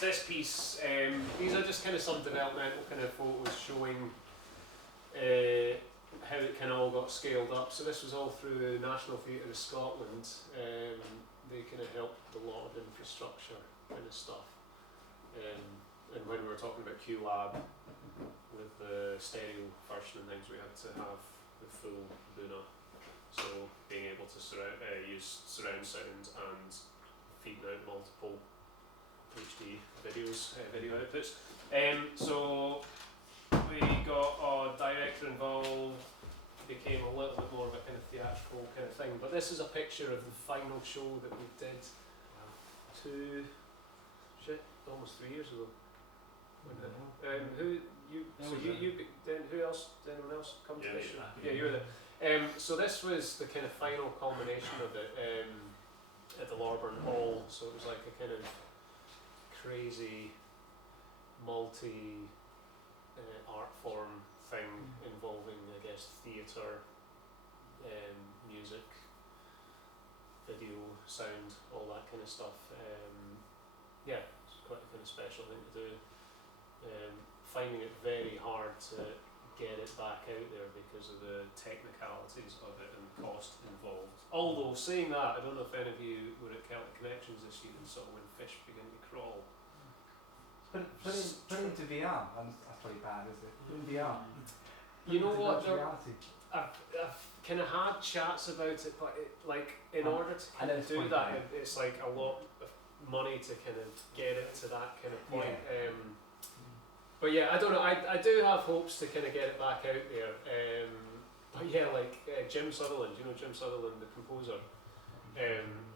this piece, these are just kind of some developmental kind of photos showing how it kind of all got scaled up. So this was all through National Theatre of Scotland. They kind of helped with a lot of infrastructure kind of stuff. And when we were talking about QLab with the stereo version and things, we had to have the full Luna. So being able to use surround sound and feeding out multiple HD videos, video outputs. So we got a director involved, became a little bit more of a kind of theatrical kind of thing. But this is a picture of the final show that we did almost 3 years ago. Who else? Did anyone else come to this show? Yeah, you were there. So this was the kind of final culmination of it at the Lorburn Hall. So it was like a kind of crazy multi art form thing involving, I guess, theatre, music, video, sound, all that kind of stuff. Yeah, it's quite a kind of special thing to do. Finding it very hard to get it back out there because of the technicalities of it and the cost involved. Although, saying that, I don't know if any of you were at Celtic Connections this year and saw when fish begin to crawl. Put into VR, that's probably bad, is it? Put in VR. You know what? I've kind of had chats about it, but in order to kind of do that, it's like a lot of money to kind of get it to that kind of point. Yeah. But yeah, I don't know. I do have hopes to kind of get it back out there. But yeah, Jim Sutherland, you know Jim Sutherland, the composer.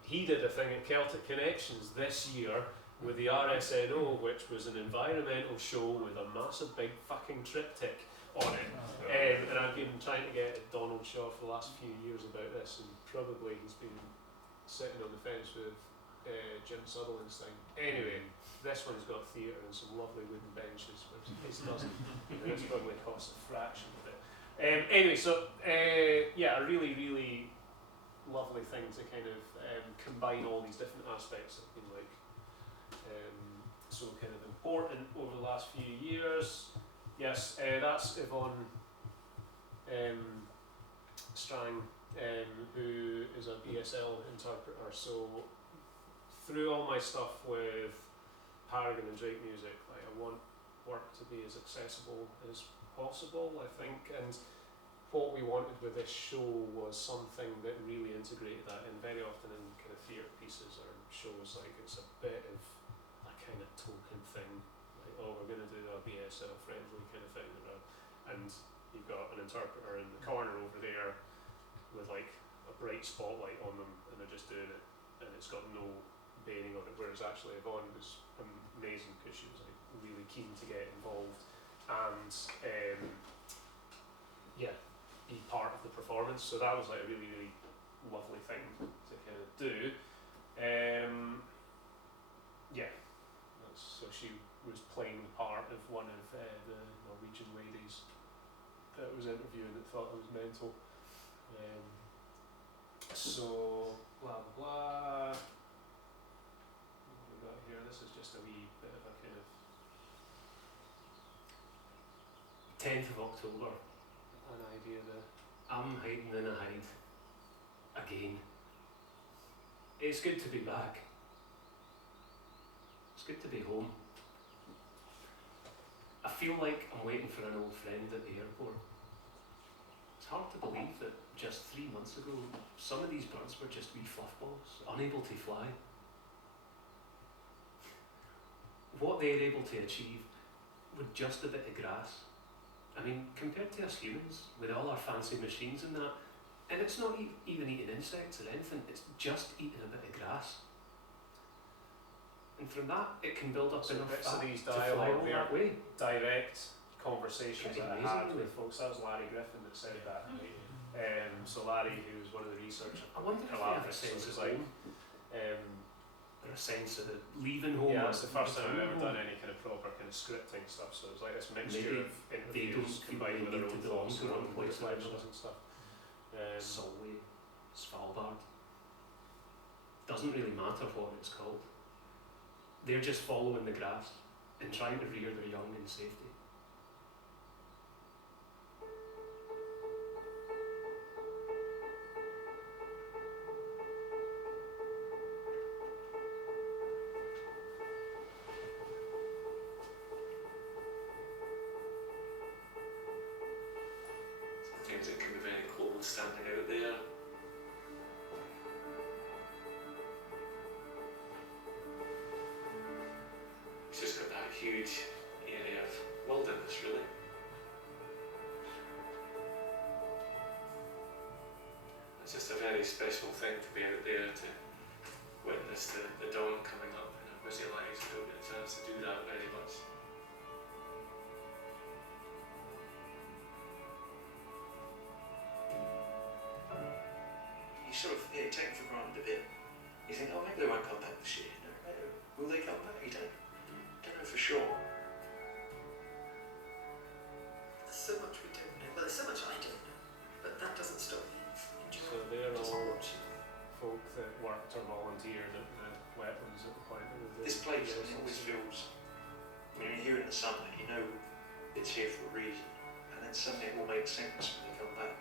He did a thing at Celtic Connections this year with the RSNO, which was an environmental show with a massive big fucking triptych on it. And I've been trying to get at Donald Shaw for the last few years about this, and probably he's been sitting on the fence with Jim Sutherland's thing. Anyway, this one's got theatre and some lovely wooden benches, which this doesn't. And it's probably cost a fraction of it. Anyway, so yeah, a really, really lovely thing to kind of combine all these different aspects that have been so kind of important over the last few years. Yes, that's Yvonne Strang, who is a BSL interpreter. So through all my stuff with Paragon and Drake Music, I want work to be as accessible as possible, I think, and what we wanted with this show was something that really integrated that, and very often in kind of theatre pieces or shows, it's a bit of a kind of token thing, we're going to do a BSL friendly kind of thing, and you've got an interpreter in the corner over there with a bright spotlight on them, and they're just doing it, and it's got no bearing on it, whereas actually Yvonne was amazing because she was really keen to get involved and be part of the performance, so that was a really, really lovely thing to kind of do. So she was playing the part of one of the Norwegian ladies that was interviewing that thought it was mental. So blah blah blah. What have we got here? This is just a wee bit of a kind of 10th of October. An idea that I'm hiding in a hide again. It's good to be back. It's good to be home. I feel like I'm waiting for an old friend at the airport. It's hard to believe that just 3 months ago, some of these birds were just wee fluffballs, unable to fly. What they're able to achieve with just a bit of grass. I mean, compared to us humans, with all our fancy machines and that, and it's not even eating insects or anything, it's just eating a bit of grass. And from that, it can build up enough fat to fly all that way. Direct conversations that I had with folks. That was Larry Griffin that said that. So Larry, who was one of the researchers, I wonder if they have a sense of home. Or a sense of leaving home. Yeah, it's the first time I've ever done any kind of proper kind of scripting stuff. So it was like this mixture of interviews combined with their own thoughts and own reflections and stuff. Solway, Svalbard. Doesn't really matter what it's called. they're just following the grass and trying to rear their young in safety. Sometimes it can be very cold standing out there. It's just got that huge area of wilderness, really. It's just a very special thing to be out there to witness the dawn coming up in our busy lives. We don't get a chance to do that very much. You sort of take it for granted a bit. You think, oh, maybe they won't come back this year. No, will they come back? You don't know for sure. There's so much we don't know. Well, there's so much I don't know, but that doesn't stop me enjoying. So they're all folk that worked or volunteered at the wetlands at the point of the This place, it always feels, when you're here in the summer, you know it's here for a reason, and then suddenly it all makes sense when you come back.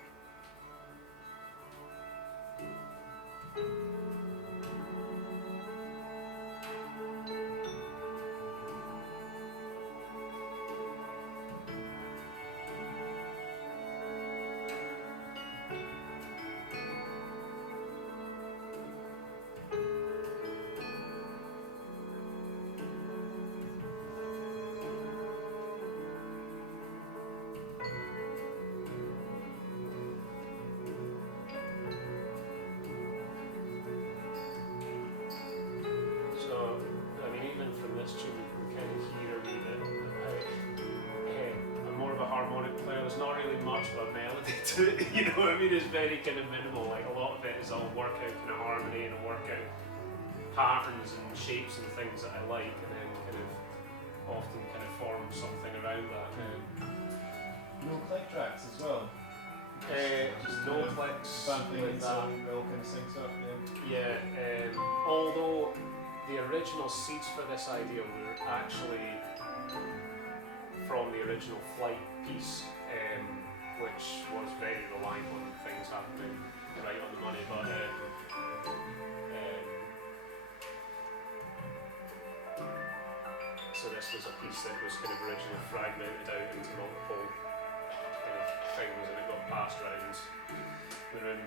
there's not really much of a melody to it, you know what I mean? It's very kind of minimal, like a lot of it is all work out kind of harmony and work out patterns and shapes and things that I like, and then kind of often kind of form something around that. No click tracks as well. Just no clicks Bumping like and that. singing, it all kind of syncs up, Yeah, although the original seeds for this idea were actually from the original Flight piece, which was very reliant on things happening right on the money, but so this was a piece that was kind of originally fragmented out into multiple kind of things, and it got passed around the room.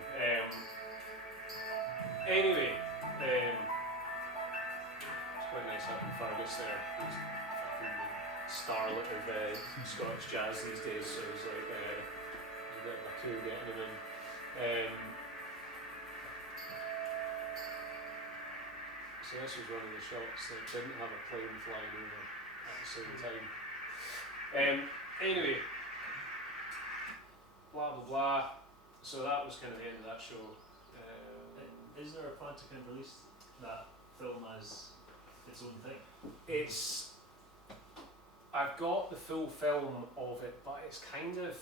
Anyway, it's quite nice having Fergus there. He's fucking the starlet of Scottish jazz these days, so it's like a bit of a coup getting him in. So this was one of the shots that didn't have a plane flying over at the same time. Anyway, blah blah blah. So that was kind of the end of that show. Is there a plan to kind of release that film as its own thing? I've got the full film of it, but it's kind of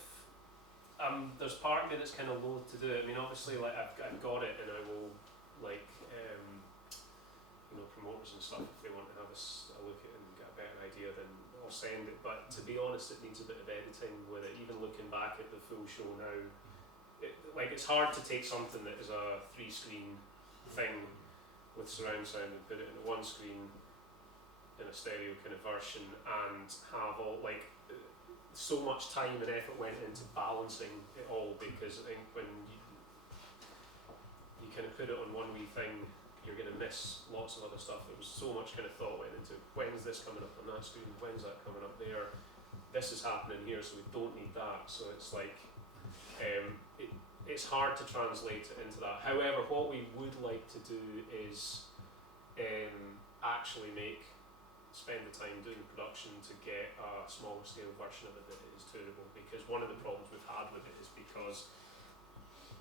there's part of me that's kind of loath to do it. I mean, obviously, like I've got it, and I will like promoters and stuff, if they want to have a look at it and get a better idea, then I'll send it. But to be honest, it needs a bit of editing with it. Even looking back at the full show now, it's hard to take something that is a 3-screen thing with surround sound and put it in a 1-screen in a stereo kind of version, and have all so much time and effort went into balancing it all, because I think when you kind of put it on one wee thing, you're going to miss lots of other stuff. There was so much kind of thought went into when's this coming up on that screen, when's that coming up there, this is happening here, so we don't need that. So it's like it's hard to translate it into that. However, what we would like to do is actually spend the time doing the production to get a smaller scale version of it that is tourable, because one of the problems we've had with it is because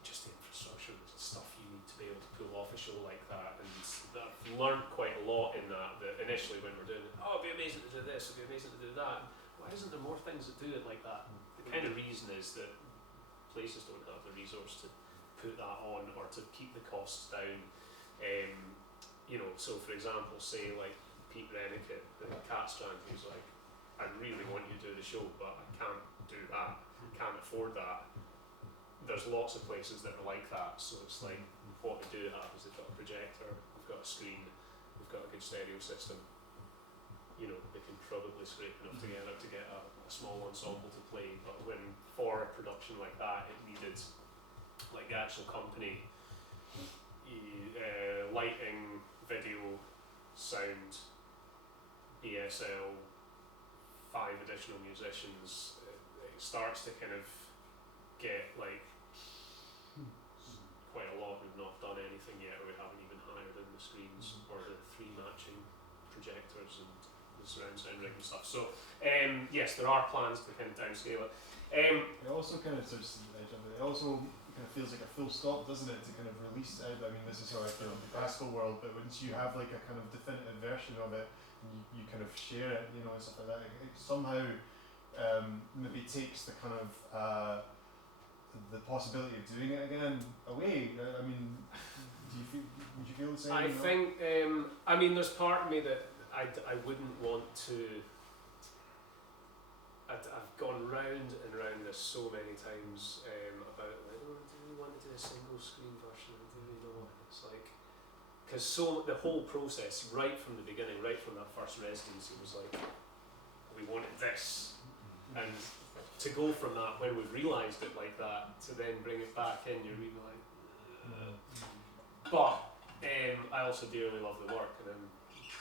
just the infrastructure and stuff you need to be able to pull off a show like that, and I've learned quite a lot in that initially when we're doing it, it'd be amazing to do this, it'd be amazing to do that. Why isn't there more things that do it like that? The kind of reason is that places don't have the resource to put that on or to keep the costs down. So for example, say like Pete Rennick at the Catstrand, who's like, I really want you to do the show, but I can't do that, can't afford that. There's lots of places that are like that, so it's like, what we do have is they've got a projector, we've got a screen, we've got a good stereo system. You know, they can probably scrape enough together to get a small ensemble to play, but when for a production like that, it needed like the actual company, lighting, video, sound, ESL, 5 additional musicians. It starts to kind of get like quite a lot. We've not done anything yet, or we haven't even hired in the screens or the 3 matching projectors and the surround sound rig and stuff. So yes, there are plans to kind of downscale it. It also kind of it also kind of feels like a full stop, doesn't it, to kind of release it. I mean, this is how I feel in the classical world, but once you have like a kind of definitive version of it, and you kind of share it, you know, and stuff like that, it somehow maybe takes the kind of the possibility of doing it again away. I mean, would you feel the same? I think, I mean, there's part of me that I wouldn't want to. I've gone round and round this so many times about like, oh, do we want to do a single screen version or do we not? It's like, because the whole process right from the beginning, right from that first residency, was like, we wanted this, and to go from that when we've realised it like that to then bring it back in, you're really like, but I also dearly love the work, and I'm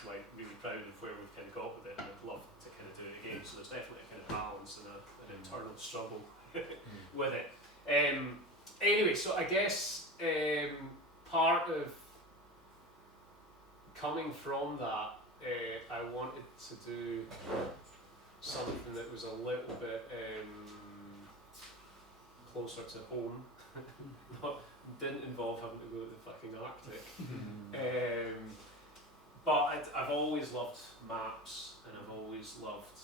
like really proud of where we've kind of got with it, and I'd love to kind of do it again. So there's definitely a kind of balance and an internal struggle with it. Anyway, so I guess part of coming from that, I wanted to do something that was a little bit closer to home. Didn't involve having to go to the fucking Arctic. But I've always loved maps, and I've always loved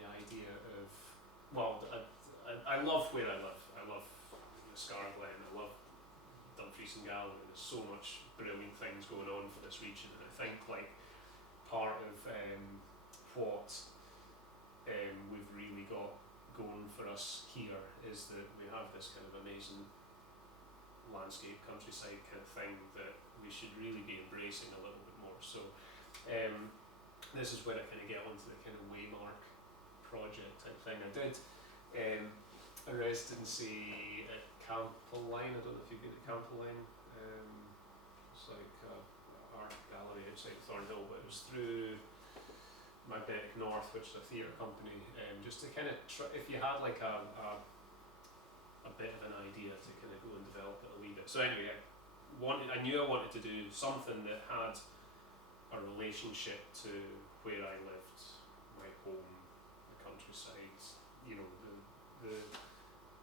the idea of, well, I love where I live. I love Scarglen, I love Dumfries and Galloway. There's so much brilliant things going on for this region, and I think like part of what we've really got going for us here is that we have this kind of amazing landscape, countryside kind of thing that we should really be embracing a little bit more. So this is where I kind of get onto the kind of Waymark project type thing. I did a residency at Campbelline. I don't know if you've been at Campbelline. It's like an art gallery outside Thornhill, but it was through Magnetic North, which is a theatre company, just to kind of if you had like a bit of an idea to kind of go and develop it a wee bit. So anyway, I knew I wanted to do something that had a relationship to where I lived, my home, the countryside, you know, the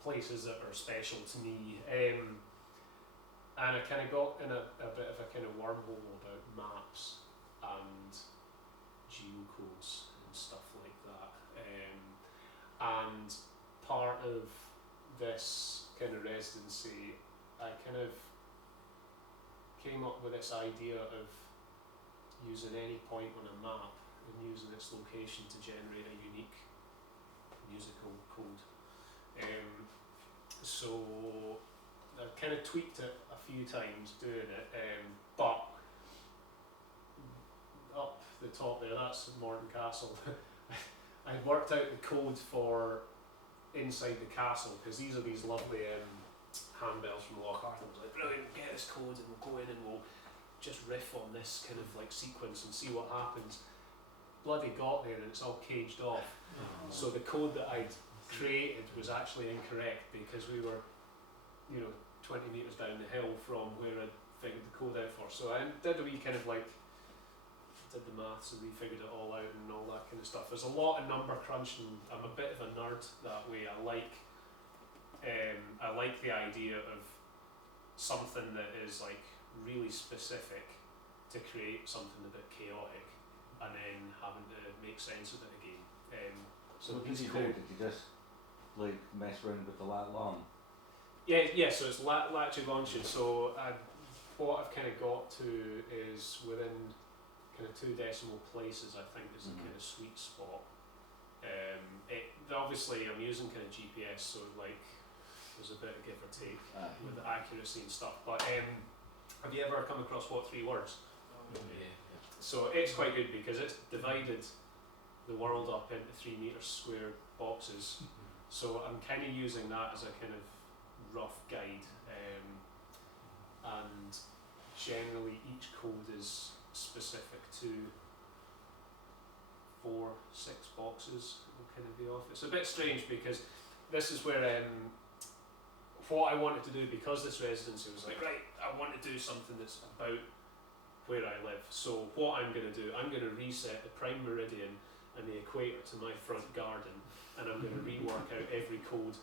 places that are special to me. And I kind of got in a bit of a kind of wormhole about maps and geocodes and stuff like that. And part of this kind of residency, I kind of came up with this idea of using any point on a map and using its location to generate a unique musical code. So I've kind of tweaked it a few times doing it, but up the top there, that's Morton Castle. I worked out the code for inside the castle, because these are these lovely handbells from Lochart. I was like, brilliant, we'll get this code and we'll go in and we'll just riff on this kind of like sequence and see what happens. Bloody got there and it's all caged off. So the code that I'd created was actually incorrect, because we were, you know, 20 metres down the hill from where I'd figured the code out for. So I did a wee kind of like, did the maths and refigured it all out and all that kind of stuff. There's a lot of number crunching. I'm a bit of a nerd that way. I like the idea of something that is like really specific to create something a bit chaotic and then having to make sense of it again. So what did you do? Did you just like mess around with the lat long? Yeah. So it's latitude longitude. So what I've kind of got to is within kind of 2 decimal places, I think, is the kind of sweet spot. Obviously I'm using kind of GPS, so like there's a bit of give or take with the accuracy and stuff. But have you ever come across what 3 words? So it's quite good because it's divided the world up into 3 metre square boxes. So I'm kind of using that as a kind of rough guide, and generally each code is specific to 4, 6 boxes will kind of be off. It's a bit strange because this is where what I wanted to do, because this residency was like, right, I want to do something that's about where I live. So what I'm going to do, I'm going to reset the prime meridian and the equator to my front garden, and I'm going to rework out every code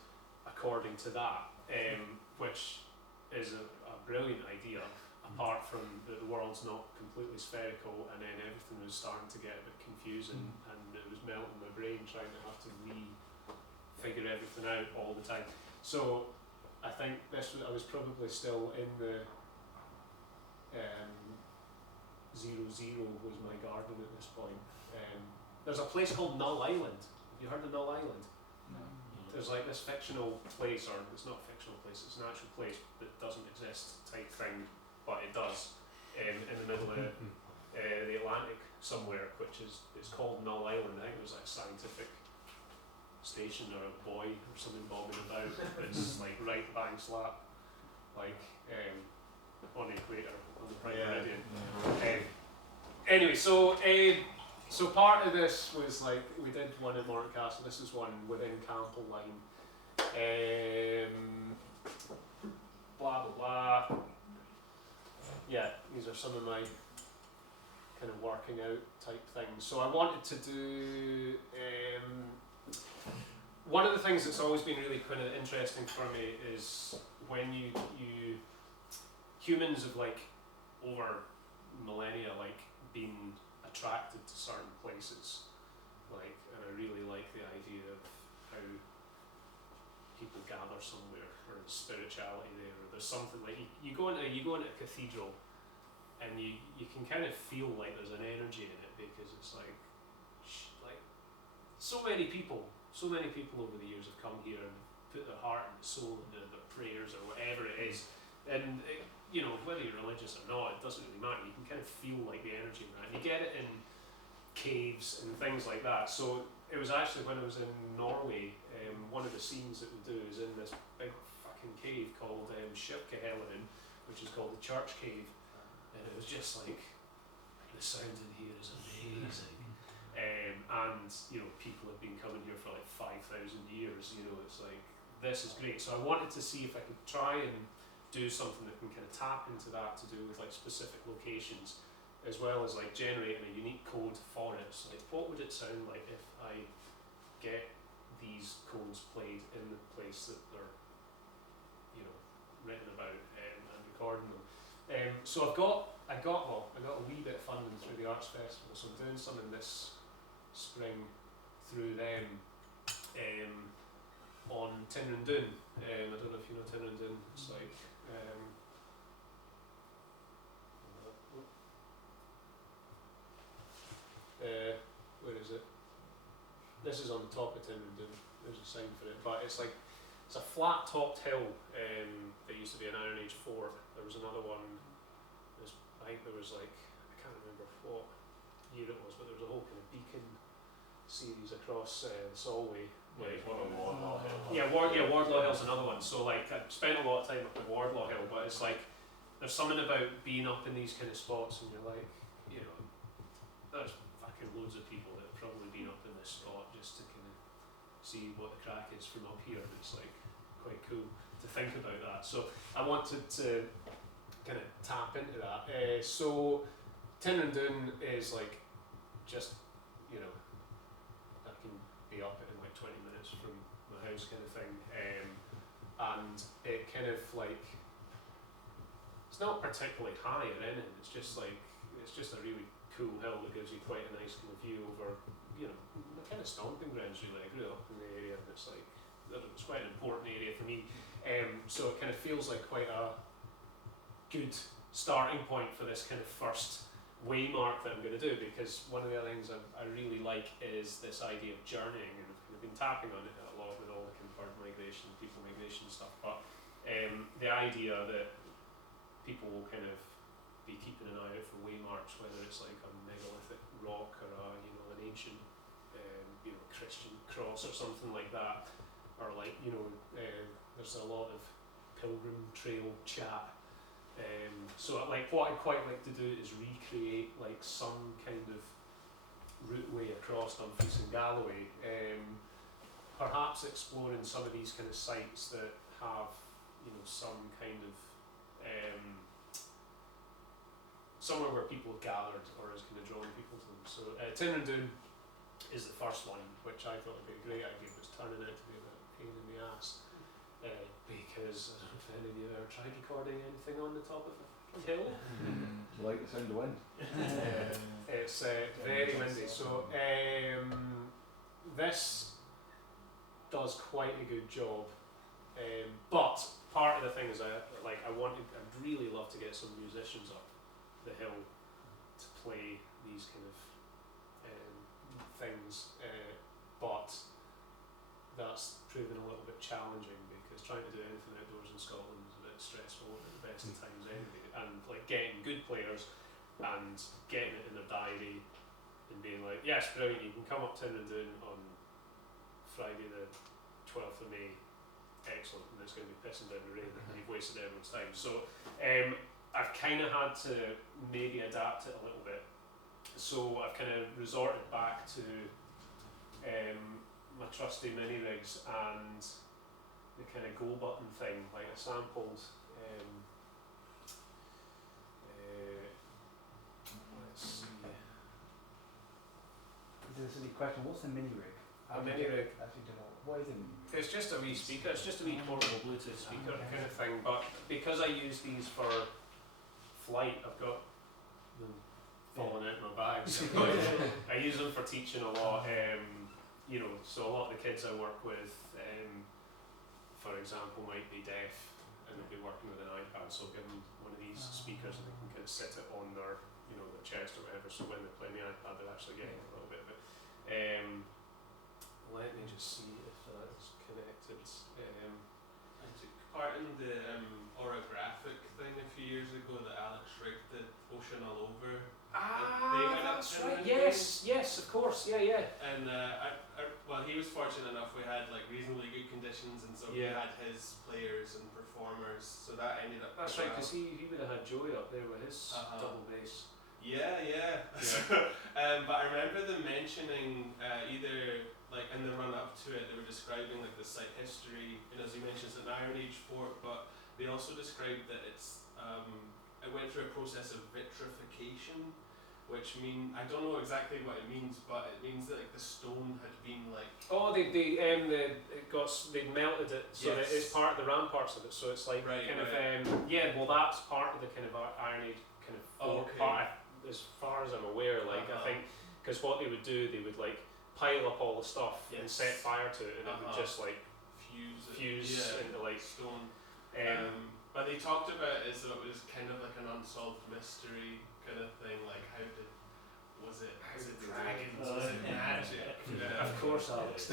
according to that, which is a brilliant idea, apart from the world's not completely spherical, and then everything was starting to get a bit confusing, and it was melting my brain trying to have to figure everything out all the time. So I think I was probably still in the 00 was my garden at this point. There's a place called Null Island. Have you heard of Null Island? No. There's like this fictional place, or it's not a fictional place, it's an actual place that doesn't exist type thing, but it does, in the middle of the Atlantic somewhere, which is, it's called Null Island. I think it was like a scientific station or a buoy or something bobbing about. It's like right bang slap, like on the equator, on the prime meridian. Anyway, so part of this was like, we did one in Morton Castle, this is one within Cample Line. Blah blah blah. Yeah, these are some of my kind of working out type things. So I wanted to do, one of the things that's always been really kind of interesting for me is when you humans have like over millennia like been attracted to certain places, like, and I really like the idea of how people gather somewhere, or the spirituality there, or there's something like you go into a cathedral and you can kind of feel like there's an energy in it, because it's like so many people over the years have come here and put their heart and soul into their prayers or whatever it is, and you know, whether you're religious or not, it doesn't really matter. You can kind of feel like the energy in that, and you get it in caves and things like that. So it was actually when I was in Norway, one of the scenes that we do is in this big fucking cave called Kirkehellen, which is called the Church Cave, and it was just like, the sound in here is amazing. And you know, people have been coming here for like 5,000 years. You know, it's like, this is great. So I wanted to see if I could try and do something that can kind of tap into that, to do with like specific locations, as well as like generating a unique code for it. So like, what would it sound like if I get these codes played in the place that they're, you know, written about, and recording them. So I got a wee bit of funding through the Arts Festival, so I'm doing something this spring through them on Tinrindun. I don't know if you know Tinrindun. It's like where is it? This is on the top of Tinrindun. There's a sign for it, but it's like, it's a flat topped hill. There used to be an Iron Age fort. There was another one. I think there was like, I can't remember what year it was, but there was a whole kind of beacon series across Solway. Like, Wardlaw Hill's another one. So like, I spent a lot of time up at Wardlaw Hill, but it's like, there's something about being up in these kind of spots, and you're like, you know, there's fucking loads of people that have probably been up in this spot just to kind of see what the crack is from up here. It's like quite cool to think about that. So I wanted to kind of tap into that. So Tinrindun is like, just, you know, I can be up in like 20 minutes from my house kind of thing, and it kind of like, it's not particularly high or anything, it's just like, it's just a really cool hill that gives you quite a nice kind of view over, you know, the kind of stomping grounds really. I grew up in the area, and it's like, it's quite an important area for me, so it kind of feels like quite a good starting point for this kind of first waymark that I'm going to do, because one of the other things I really like is this idea of journeying, and I've been tapping on it a lot with all the kind of bird migration, people migration stuff, but the idea that people will kind of be keeping an eye out for waymarks, whether it's like a megalithic rock or an ancient Christian cross or something like that, or like there's a lot of pilgrim trail chat. So what I'd quite like to do is recreate like some kind of routeway across Dumfries and Galloway, perhaps exploring some of these kind of sites that have some kind of somewhere where people have gathered or is kind of drawing people to them. So Tinnerdoon is the first one, which I thought would be a great idea, but it's turning out to be a bit of a pain in the ass. Because I don't know if any of you have ever tried recording anything on the top of a hill. Do you like the sound of wind? It's very windy. So this does quite a good job. But part of the thing is I'd really love to get some musicians up the hill to play these kind of things, but that's proven a little bit challenging, because trying to do anything outdoors in Scotland is a bit stressful at the best of times anyway, and like getting good players and getting it in their diary and being like, yes, brilliant, you can come up to Tinnerdoon on Friday the 12th of May, excellent, and it's going to be pissing down the rain and you've wasted everyone's time. So I've kind of had to maybe adapt it a little bit. So I've kind of resorted back to my trusty mini rigs and the kind of go button thing. Like I sampled let's see. Is this a silly question? What's a mini rig? A mini rig. Actually, don't know. What is a mini rig? It's just a wee speaker. It's just a wee portable Bluetooth speaker kind of thing. But because I use these for flight, I've got them falling out of my bags. I use them for teaching a lot. So a lot of the kids I work with, for example, might be deaf and they'll be working with an iPad. So I'll give them one of these speakers and they can kind of sit it on their their chest or whatever. So when they play the iPad, they're actually getting a little bit of it. Let me just see if that's connected. I took part in the orographic thing a few years ago that Alex Rigg did, Ocean All Over. That's right. Yes, of course. Yeah. And well, he was fortunate enough. We had like reasonably good conditions, and so he had his players and performers. So that ended up. That's right, because he would have had Joey up there with his double bass. Yeah. But I remember them mentioning either like in the run up to it, they were describing like the site history. And as you mentioned, it's an Iron Age fort, but they also described that it's it went through a process of vitrification, which I don't know exactly what it means, but it means that like the stone had been like. Oh, they melted it, so that it's part of the ramparts of it. So it's like well, that's part of the kind of Iron Age kind of part, as far as I'm aware. Like I think, because what they would do, they would like pile up all the stuff and set fire to it, and it would just like fuse into like stone. But they talked about it as though it was kind of like an unsolved mystery kind of thing, like was it dragons, was it magic? Of course, Alex.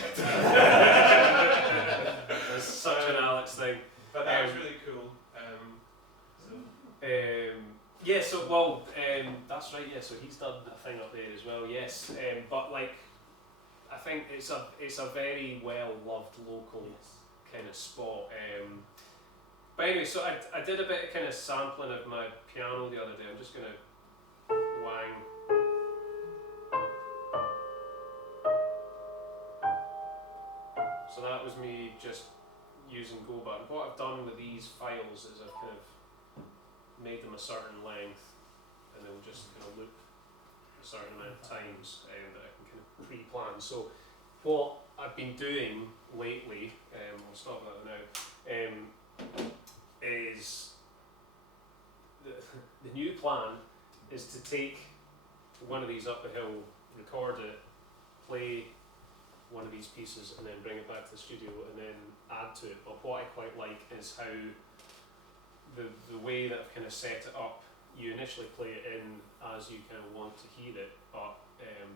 That's such an Alex thing. But that was really cool. That's right. Yeah, so he's done a thing up there as well. Yes, but like, I think it's a very well loved local kind of spot. But anyway, so I did a bit of kind of sampling of my piano the other day. I'm just gonna wang. So that was me just using Go Button. What I've done with these files is I've kind of made them a certain length, and they'll just kind of loop a certain amount of times that I can kind of pre-plan. So what I've been doing lately, I'll stop that now, is the new plan is to take one of these up the hill, record it, play one of these pieces, and then bring it back to the studio and then add to it. But what I quite like is how the way that I've kind of set it up you initially play it in as you kind of want to hear it, but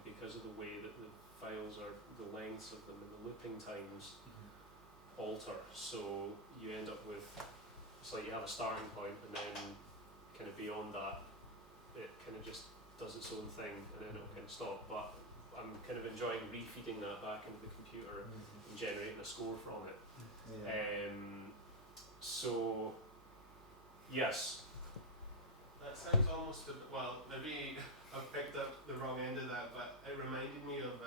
because of the way that the files are, the lengths of them and the looping times alter, so you end up with, it's like you have a starting point and then kind of beyond that it kind of just does its own thing and then it'll kind of stop. But I'm kind of enjoying refeeding that back into the computer and generating a score from it. So yes, that sounds almost a bit, well, maybe I've picked up the wrong end of that, but it reminded me of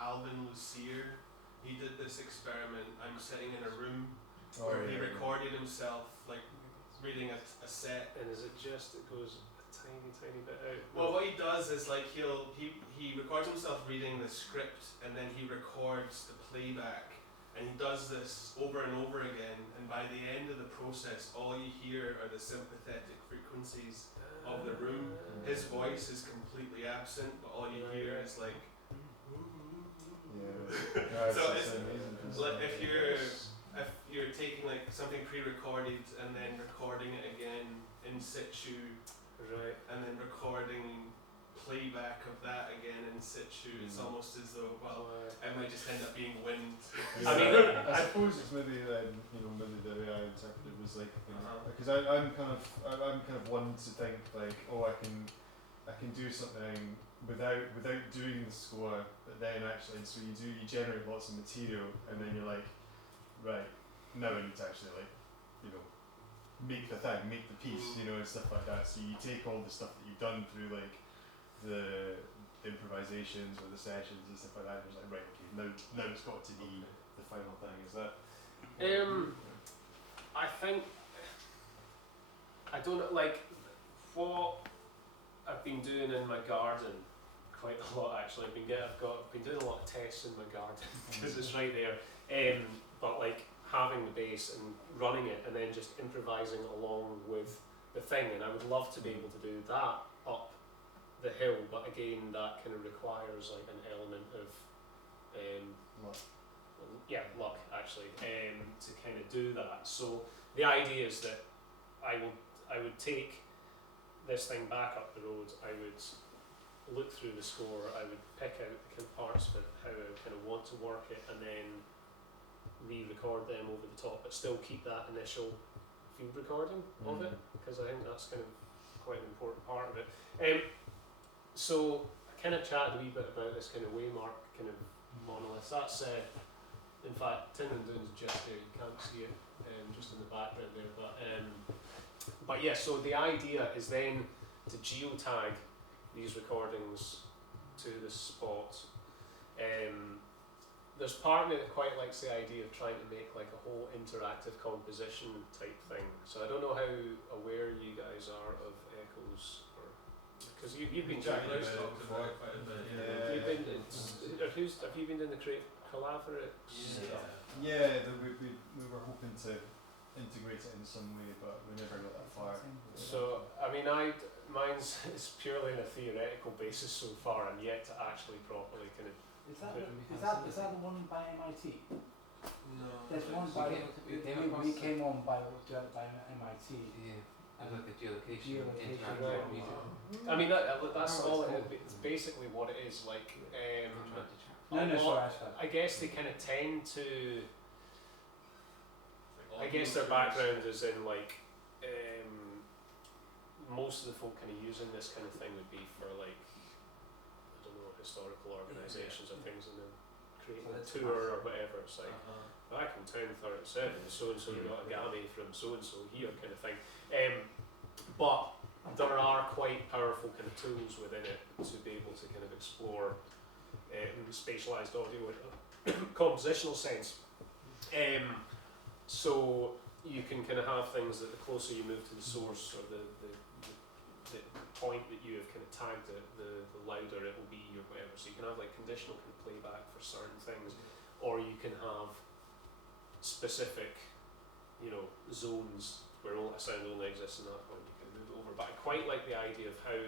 Alvin Lucier. He did this experiment. I'm sitting in a room where he recorded himself like reading a set. and is it just, it goes a tiny bit out? Well, what he does is like he records himself reading the script and then he records the playback, and he does this over and over again, and by the end of the process all you hear are the sympathetic frequencies of the room. His voice is completely absent, but all you hear is like so it's like if you're taking like something pre-recorded and then recording it again in situ, right, and then recording playback of that again in situ, it's almost as though, well, it might just end up being wind. I mean, I suppose it's maybe maybe the way I interpreted it was like, because I'm kind of one to think like, oh, I can do something without doing the score, but then actually, so you generate lots of material, and then you're like, right, now I need to actually like, make the thing, make the piece, and stuff like that. So you take all the stuff that you've done through like the improvisations or the sessions and stuff like that, and it's like, right, okay, now it's got to be the final thing. Is that? I think, I don't know, like what I've been doing in my garden quite a lot actually. I've been doing a lot of tests in my garden because it's right there. But like having the bass and running it and then just improvising along with the thing, and I would love to be able to do that up the hill, but again that kind of requires like an element of luck actually, to kind of do that. So the idea is that I would take this thing back up the road, I would look through the score, I would pick out the kind of parts of it, how I kind of want to work it, and then re-record them over the top, but still keep that initial field recording of it, because I think that's kind of quite an important part of it. So I kind of chatted a wee bit about this kind of waymark kind of monolith. That's in fact Tin and Dunes just there, you can't see it just in the background there, but yeah, so the idea is then to geotag these recordings to the spot. There's part of me that quite likes the idea of trying to make like a whole interactive composition type thing. So I don't know how aware you guys are of echoes, because you've been Jack doing Lowe's talked about it quite a bit. have you been doing the collaborate stuff? Yeah, we were hoping to integrate it in some way, but we never got that far. So I mean, mine's is purely on a theoretical basis so far, and yet to actually properly kind of. Is that the one by MIT? No. There's one by we came on by MIT. Yeah. Like the geolocation, Geolocation, interactive right. music. I mean that's all. It's basically what it is. Like I guess they kind of tend to. I guess their background is in like. Most of the folk kind of using this kind of thing would be for like, I don't know, historical organisations or things, and then creating a tour or whatever. It's like back in 1037, so and so got a gammy from so and so here, kind of thing. But there are quite powerful kind of tools within it to be able to kind of explore spatialised audio in a compositional sense. So you can kind of have things that the closer you move to the source or the point that you have kind of tagged it, the louder it will be or whatever. So you can have like conditional kind of playback for certain things, or you can have specific, zones where a sound only exists in that point. You can move it over. But I quite like the idea of how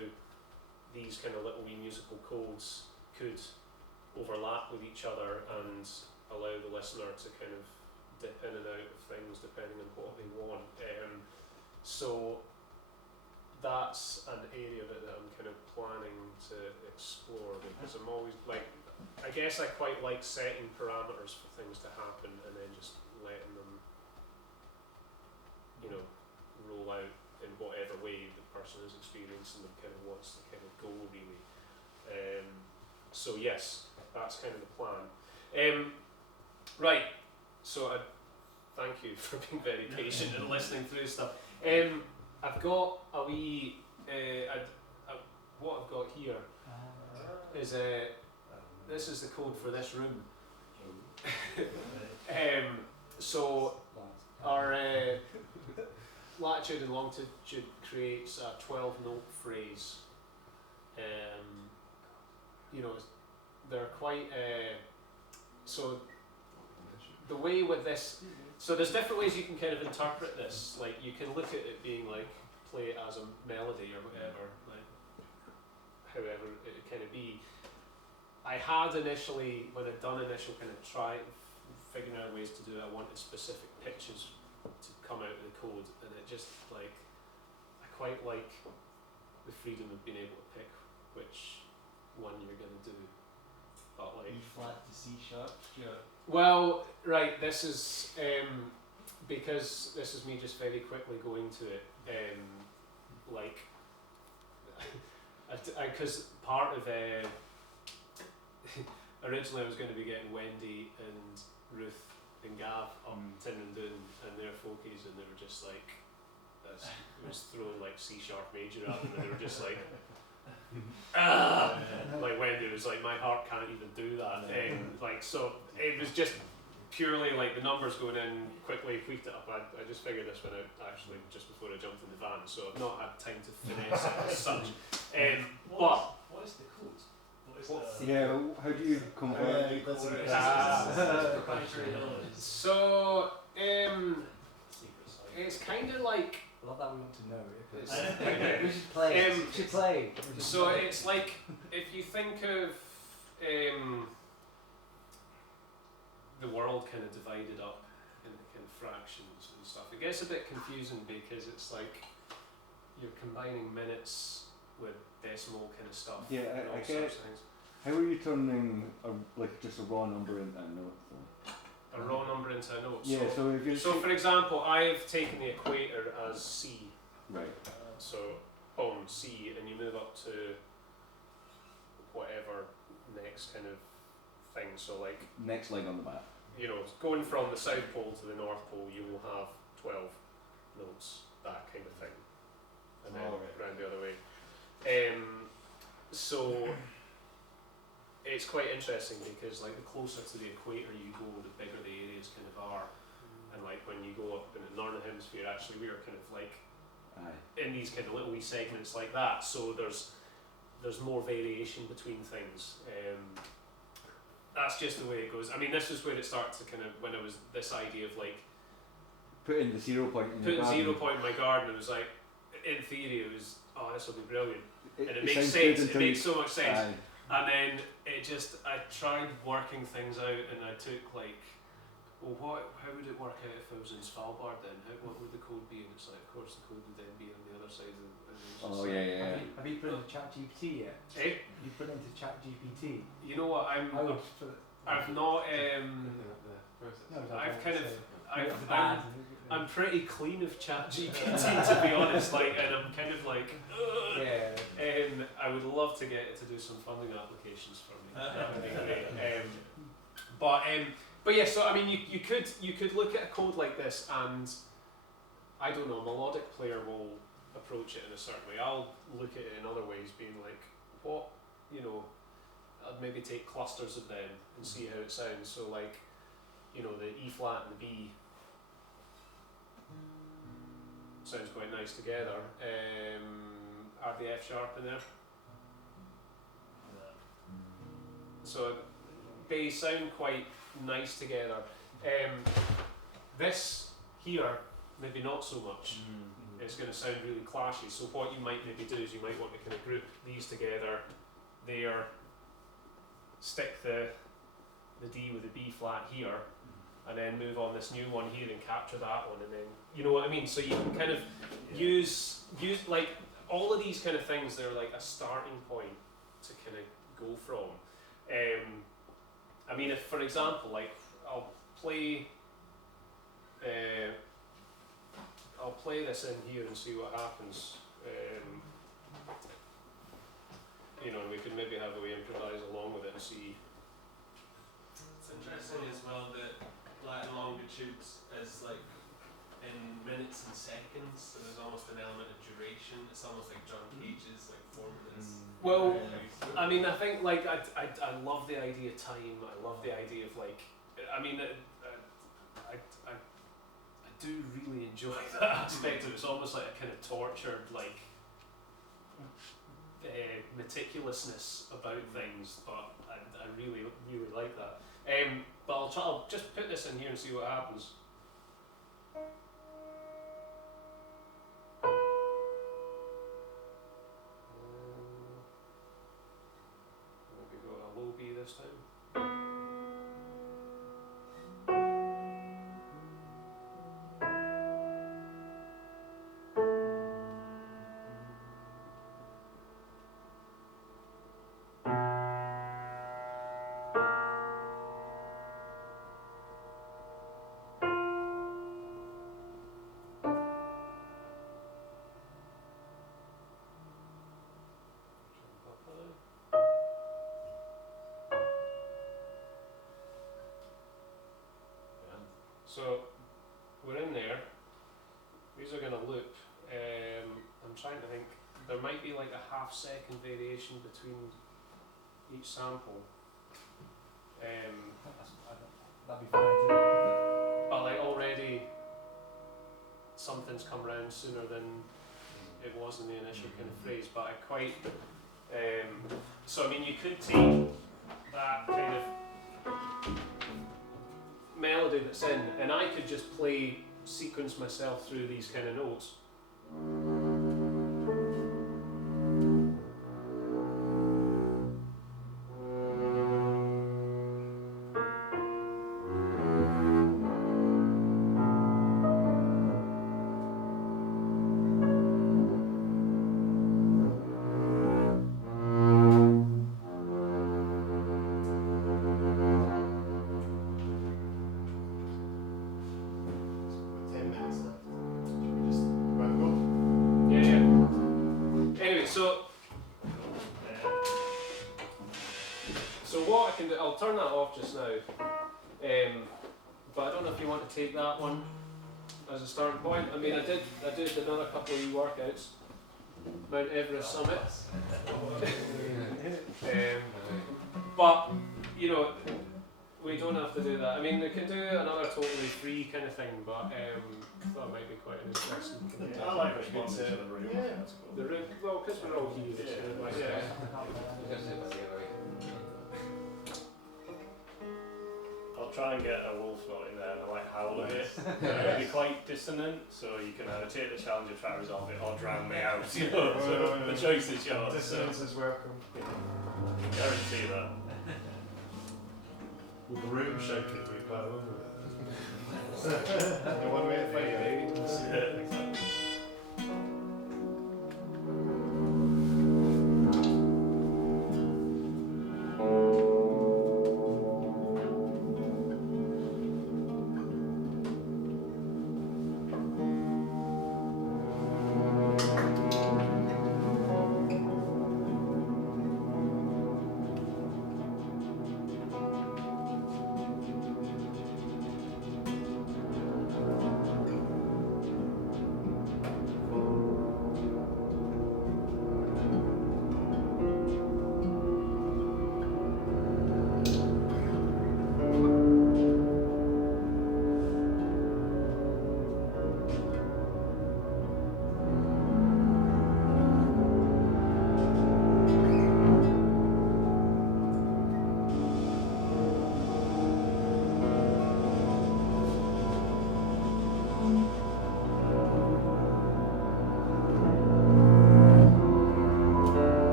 these kind of little wee musical codes could overlap with each other and allow the listener to kind of dip in and out of things depending on what they want. So that's an area of it that I'm kind of planning to explore, because I'm always like, I guess I quite like setting parameters for things to happen and then just letting them, you know, roll out in whatever way the person is experiencing them kind of wants to kind of go, really. So yes, that's kind of the plan. Right, so I thank you for being very patient and listening through stuff. I've got a wee, what I've got here is this is the code for this room. So our latitude and longitude creates a 12-note phrase. You know, they're quite, so the way with this, so there's different ways you can kind of interpret this. Like, you can look at it being like, play it as a melody or whatever, like, however it kind of be. I had initially, when I'd done initial kind of figuring out ways to do it, I wanted specific pitches to come out of the code, and it just, like, I quite like the freedom of being able to pick which one you're going to do. But like, E flat to C sharp, Stuart. well, right, this is because this is me just very quickly going to it. Like, because part of originally I was going to be getting Wendy and Ruth and Gav up Tinrindun and their folkies, and they were just like, it was throwing like C sharp major at them, and they were just like, like Wendy was like, my heart can't even do that. Like, so it was just purely like the numbers going in quickly, tweaked it up. I just figured this one out actually just before I jumped in the van, so I've not had time to finesse it as such. What is the code? Yeah, how do you convert? So it's kind of like, I love that we want to know. We should play. We should play. So it's like, if you think of the world kind of divided up into kind of fractions and stuff, it gets a bit confusing because it's like you're combining minutes with decimal kind of stuff. Yeah, and all I sorts get of things. How are you turning like just a raw number into a note? A raw number into a note. Yeah, so if you so for example, I've taken the equator as C. Right. So boom, C, and you move up to whatever next kind of thing. So like, next leg on the map. you know, going from the South Pole to the North Pole, you will have 12 notes, that kind of thing, and then round the other way. So it's quite interesting because like the closer to the equator you go, the bigger the areas kind of are, and like when you go up in the northern hemisphere, actually we're kind of like in these kind of little wee segments like that. So there's more variation between things. That's just the way it goes. I mean, this is where it starts to kind of, when it was this idea of like putting the 0 point in putting your garden. 0 point in my garden. It was like, in theory, it was, oh, this will be brilliant, and it makes sounds sense. good It makes so much sense. Aye. And then it just, I tried working things out, and I took like, well, how would it work out if I was in Svalbard then? What would the code be? And it's like, of course, the code would then be on the other side of the. Oh yeah, yeah. Have you put into ChatGPT yet? Eh? You put into ChatGPT. You know what? I would put it. I've not. I've kind of. I'm pretty clean of ChatGPT to be honest. Like, and I'm kind of like. Yeah. I would love to get it to do some funding applications for me. That would be great. But yeah. So I mean, you could look at a code like this, and I don't know, a melodic player will approach it in a certain way. I'll look at it in other ways, being like, what, you know, I'd maybe take clusters of them and see how it sounds. So like, you know, the E flat and the B sounds quite nice together. Are the F sharp in there? So they sound quite nice together. This here, maybe not so much. It's going to sound really clashy. So what you might maybe do is you might want to kind of group these together there, stick the D with the B flat here, and then move on this new one here and capture that one, and then, you know what I mean? So you can kind of use like, all of these kind of things, they're like a starting point to kind of go from. I mean, if for example, like I'll play this in here and see what happens. You know, and we could maybe have a way improvise along with it and see. It's interesting as well that Latin longitudes is like in minutes and seconds, so there's almost an element of duration. It's almost like John Cage's like 4 minutes. Well, I mean, I think like I love the idea of time. I love the idea of like, I mean, I do really enjoy that aspect of it. It's almost like a kind of tortured like meticulousness about things, but I really like that. But I'll just put this in here and see what happens. Maybe go a low B this time. So we're in there. These are going to loop. I'm trying to think. There might be like a half-second variation between each sample. That'd be fine too. But like already, something's come round sooner than it was in the initial kind of phrase. But I quite. So I mean, you could take that kind of melody that's in, and I could just sequence myself through these kind of notes. I'll turn that off just now, but I don't know if you want to take that one as a starting point. I mean, I did another couple of workouts, Mount Everest summit, but you know, we don't have to do that. I mean, we can do another totally free kind of thing, but I thought it might be quite an interesting. I like responding to the room. Yeah, the room. Well, because we're all here. I'll try and get a wolf note in there and I like howl a bit. It'll be quite dissonant, so you can either take the challenge of trying to resolve it or drown me out. You know, so the choice is yours. Dissonance is welcome. I can guarantee that. With the room shaking, we quite over it. The one way to fight it. Yeah, exactly.